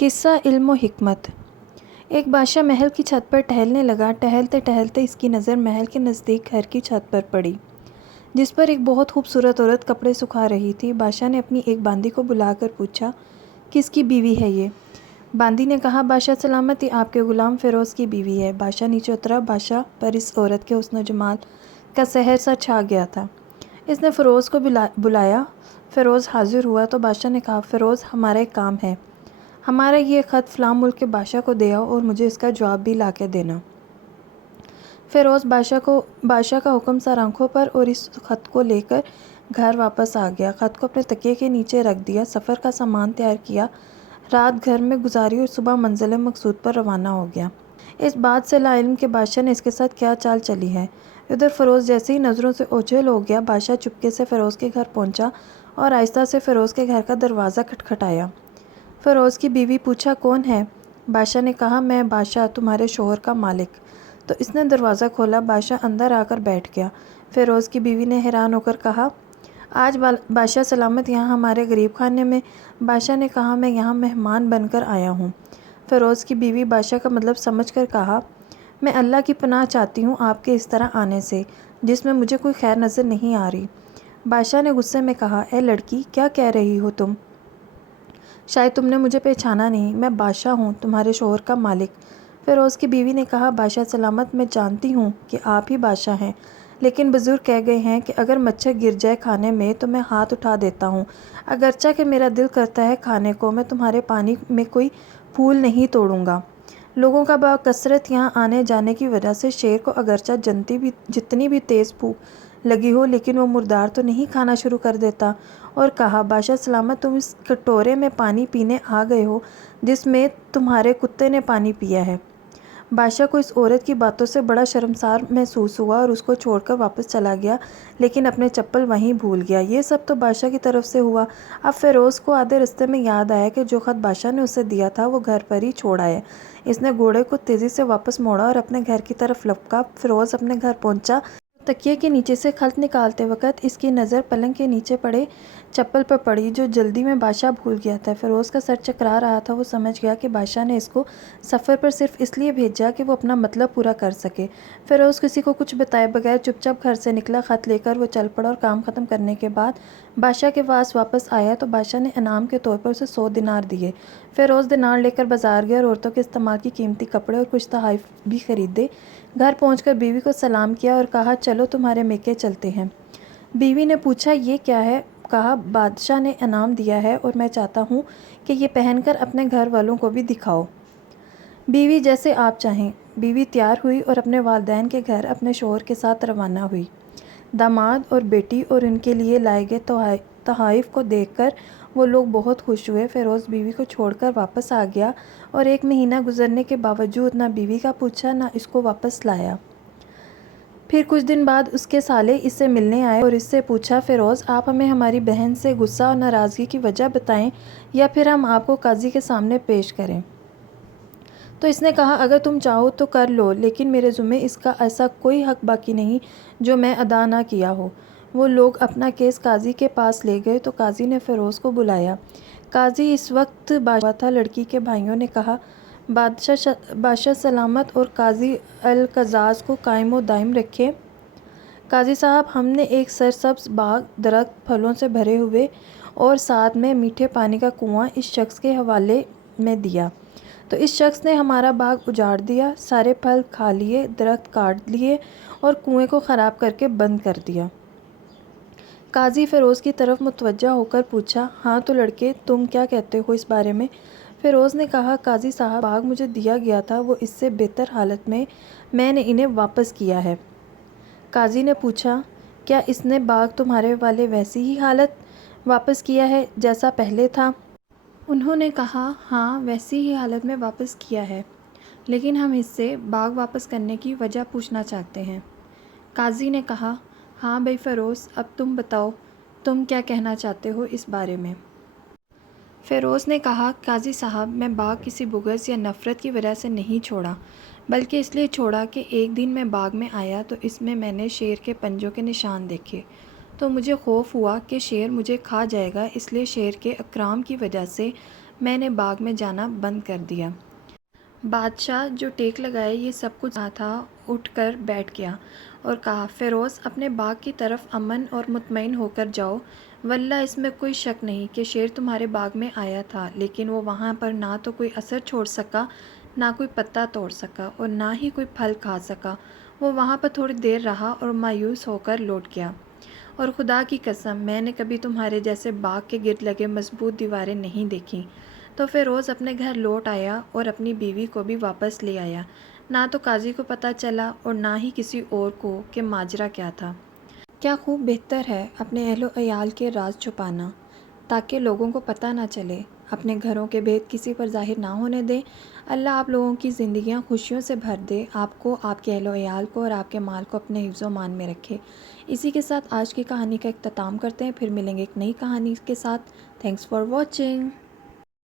قصہ علم و حکمت۔ ایک بادشاہ محل کی چھت پر ٹہلنے لگا۔ ٹہلتے ٹہلتے اس کی نظر محل کے نزدیک گھر کی چھت پر پڑی، جس پر ایک بہت خوبصورت عورت کپڑے سکھا رہی تھی۔ بادشاہ نے اپنی ایک باندی کو بلا کر پوچھا، کس کی بیوی ہے یہ؟ باندی نے کہا، بادشاہ سلامت، یہ آپ کے غلام فیروز کی بیوی ہے۔ بادشاہ نیچے اترا۔ بادشاہ پر اس عورت کے حسن و جمال کا سحر سا چھا گیا تھا۔ اس نے فیروز کو بلایا۔ فیروز حاضر ہوا تو بادشاہ نے کہا، فیروز، ہمارا ایک کام ہے۔ ہمارا یہ خط فلاں ملک کے بادشاہ کو دے آؤ اور مجھے اس کا جواب بھی لا کے دینا۔ فیروز بادشاہ کا حکم سر آنکھوں پر اور اس خط کو لے کر گھر واپس آ گیا۔ خط کو اپنے تکیے کے نیچے رکھ دیا، سفر کا سامان تیار کیا، رات گھر میں گزاری اور صبح منزل مقصود پر روانہ ہو گیا۔ اس بات سے لا علم کہ بادشاہ نے اس کے ساتھ کیا چال چلی ہے۔ ادھر فیروز جیسے ہی نظروں سے اوجھل ہو گیا، بادشاہ چپکے سے فیروز کے گھر پہنچا اور آہستہ سے فیروز کے گھر کا دروازہ کھٹکھٹایا۔ فیروز کی بیوی پوچھا، کون ہے؟ بادشاہ نے کہا، میں بادشاہ، تمہارے شوہر کا مالک۔ تو اس نے دروازہ کھولا۔ بادشاہ اندر آ کر بیٹھ گیا۔ فیروز کی بیوی نے حیران ہو کر کہا، آج بادشاہ سلامت یہاں ہمارے غریب خانے میں؟ بادشاہ نے کہا، میں یہاں مہمان بن کر آیا ہوں۔ فیروز کی بیوی بادشاہ کا مطلب سمجھ کر کہا، میں اللہ کی پناہ چاہتی ہوں آپ کے اس طرح آنے سے، جس میں مجھے کوئی خیر نظر نہیں آ رہی۔ بادشاہ نے غصے میں کہا، اے لڑکی، کیا کہہ رہی ہو تم؟ شاید تم نے مجھے پہچانا نہیں، میں بادشاہ ہوں، تمہارے شوہر کا مالک۔ فیروز کی بیوی نے کہا، بادشاہ سلامت، میں جانتی ہوں کہ آپ ہی بادشاہ ہیں، لیکن بزرگ کہہ گئے ہیں کہ اگر مچھر گر جائے کھانے میں تو میں ہاتھ اٹھا دیتا ہوں۔ اگرچہ کہ میرا دل کرتا ہے کھانے کو، میں تمہارے پانی میں کوئی پھول نہیں توڑوں گا۔ لوگوں کا بکثرت یہاں آنے جانے کی وجہ سے شیر کو اگرچہ جتنی بھی تیز بھوک لگی ہو، لیکن وہ مردار تو نہیں کھانا شروع کر دیتا۔ اور کہا، بادشاہ سلامت، تم اس کٹورے میں پانی پینے آ گئے ہو جس میں تمہارے کتے نے پانی پیا ہے۔ بادشاہ کو اس عورت کی باتوں سے بڑا شرمسار محسوس ہوا اور اس کو چھوڑ کر واپس چلا گیا، لیکن اپنے چپل وہیں بھول گیا۔ یہ سب تو بادشاہ کی طرف سے ہوا۔ اب فیروز کو آدھے رستے میں یاد آیا کہ جو خط بادشاہ نے اسے دیا تھا وہ گھر پر ہی چھوڑ آیا۔ اس نے گھوڑے کو تیزی سے واپس موڑا اور اپنے گھر کی طرف لپکا۔ فیروز اپنے گھر پہنچا تو تکیے کے نیچے سے خط نکالتے وقت اس کی نظر پلنگ کے نیچے پڑے چپل پر پڑی، جو جلدی میں بادشاہ بھول گیا تھا۔ فیروز کا سر چکرا رہا تھا۔ وہ سمجھ گیا کہ بادشاہ نے اس کو سفر پر صرف اس لیے بھیجا کہ وہ اپنا مطلب پورا کر سکے۔ فیروز کسی کو کچھ بتائے بغیر چپ چاپ گھر سے نکلا۔ خط لے کر وہ چل پڑا اور کام ختم کرنے کے بعد بادشاہ کے پاس واپس آیا تو بادشاہ نے انعام کے طور پر اسے 100 دینار دیے۔ فیروز دینار لے کر بازار گیا اور عورتوں کے استعمال کی قیمتی کپڑے اور کچھ تحائف بھی خریدے۔ گھر پہنچ کر بیوی کو سلام کیا اور کہا، چلو تمہارے میکے چلتے ہیں۔ بیوی نے پوچھا، یہ کیا ہے؟ کہا، بادشاہ نے انعام دیا ہے اور میں چاہتا ہوں کہ یہ پہن کر اپنے گھر والوں کو بھی دکھاؤ۔ بیوی، جیسے آپ چاہیں۔ بیوی تیار ہوئی اور اپنے والدین کے گھر اپنے شوہر کے ساتھ روانہ ہوئی۔ داماد اور بیٹی اور ان کے لیے لائے گئے تحائف کو دیکھ کر وہ لوگ بہت خوش ہوئے۔ فیروز بیوی کو چھوڑ کر واپس آ گیا اور 1 مہینہ گزرنے کے باوجود نہ بیوی کا پوچھا نہ اس کو واپس لایا۔ پھر کچھ دن بعد اس کے سالے اس سے ملنے آئے اور اس سے پوچھا، فیروز، آپ ہمیں ہماری بہن سے غصہ اور ناراضگی کی وجہ بتائیں یا پھر ہم آپ کو قاضی کے سامنے پیش کریں۔ تو اس نے کہا، اگر تم چاہو تو کر لو، لیکن میرے ذمے اس کا ایسا کوئی حق باقی نہیں جو میں ادا نہ کیا ہو۔ وہ لوگ اپنا کیس قاضی کے پاس لے گئے تو قاضی نے فیروز کو بلایا۔ قاضی اس وقت بادشاہ تھا۔ لڑکی کے بھائیوں نے کہا، بادشاہ سلامت اور قاضی القزاز کو قائم و دائم رکھے۔ قاضی صاحب، ہم نے ایک سرسبز باغ، درخت پھلوں سے بھرے ہوئے اور ساتھ میں میٹھے پانی کا کنواں اس شخص کے حوالے میں دیا، تو اس شخص نے ہمارا باغ اجاڑ دیا، سارے پھل کھا لیے، درخت کاٹ لیے اور کنویں کو خراب کر کے بند کر دیا۔ قاضی فیروز کی طرف متوجہ ہو کر پوچھا، ہاں تو لڑکے، تم کیا کہتے ہو اس بارے میں؟ فیروز نے کہا، قاضی صاحب، باغ مجھے دیا گیا تھا، وہ اس سے بہتر حالت میں نے انہیں واپس کیا ہے۔ قاضی نے پوچھا، کیا اس نے باغ تمہارے والے ویسی ہی حالت واپس کیا ہے جیسا پہلے تھا؟ انہوں نے کہا، ہاں، ویسی ہی حالت میں واپس کیا ہے، لیکن ہم اس سے باغ واپس کرنے کی وجہ پوچھنا چاہتے ہیں۔ قاضی نے کہا، ہاں بھئی فیروز، اب تم بتاؤ، تم کیا کہنا چاہتے ہو اس بارے میں؟ فیروز نے کہا، قاضی صاحب، میں باغ کسی بغض یا نفرت کی وجہ سے نہیں چھوڑا، بلکہ اس لیے چھوڑا کہ ایک دن میں باغ میں آیا تو اس میں نے شیر کے پنجوں کے نشان دیکھے، تو مجھے خوف ہوا کہ شیر مجھے کھا جائے گا، اس لیے شیر کے اکرام کی وجہ سے میں نے باغ میں جانا بند کر دیا۔ بادشاہ جو ٹیک لگائے یہ سب کچھ کہا تھا اٹھ کر بیٹھ گیا اور کہا، فیروز اپنے باغ کی طرف امن اور مطمئن ہو کر جاؤ، واللہ اس میں کوئی شک نہیں کہ شیر تمہارے باغ میں آیا تھا، لیکن وہ وہاں پر نہ تو کوئی اثر چھوڑ سکا، نہ کوئی پتا توڑ سکا اور نہ ہی کوئی پھل کھا سکا۔ وہ وہاں پر تھوڑی دیر رہا اور مایوس ہو کر لوٹ گیا، اور خدا کی قسم میں نے کبھی تمہارے جیسے باغ کے گرد لگے مضبوط دیواریں نہیں دیکھیں۔ تو فیروز اپنے گھر لوٹ آیا اور اپنی بیوی کو بھی واپس لے آیا۔ نہ تو قاضی کو پتہ چلا اور نہ ہی کسی اور کو کہ ماجرا کیا تھا۔ کیا خوب بہتر ہے اپنے اہل و عیال کے راز چھپانا تاکہ لوگوں کو پتہ نہ چلے، اپنے گھروں کے بھید کسی پر ظاہر نہ ہونے دیں۔ اللہ آپ لوگوں کی زندگیاں خوشیوں سے بھر دے، آپ کو، آپ کے اہل و عیال کو اور آپ کے مال کو اپنے حفظ و امان میں رکھے۔ اسی کے ساتھ آج کی کہانی کا اختتام کرتے ہیں، پھر ملیں گے ایک نئی کہانی کے ساتھ۔ Thanks for watching.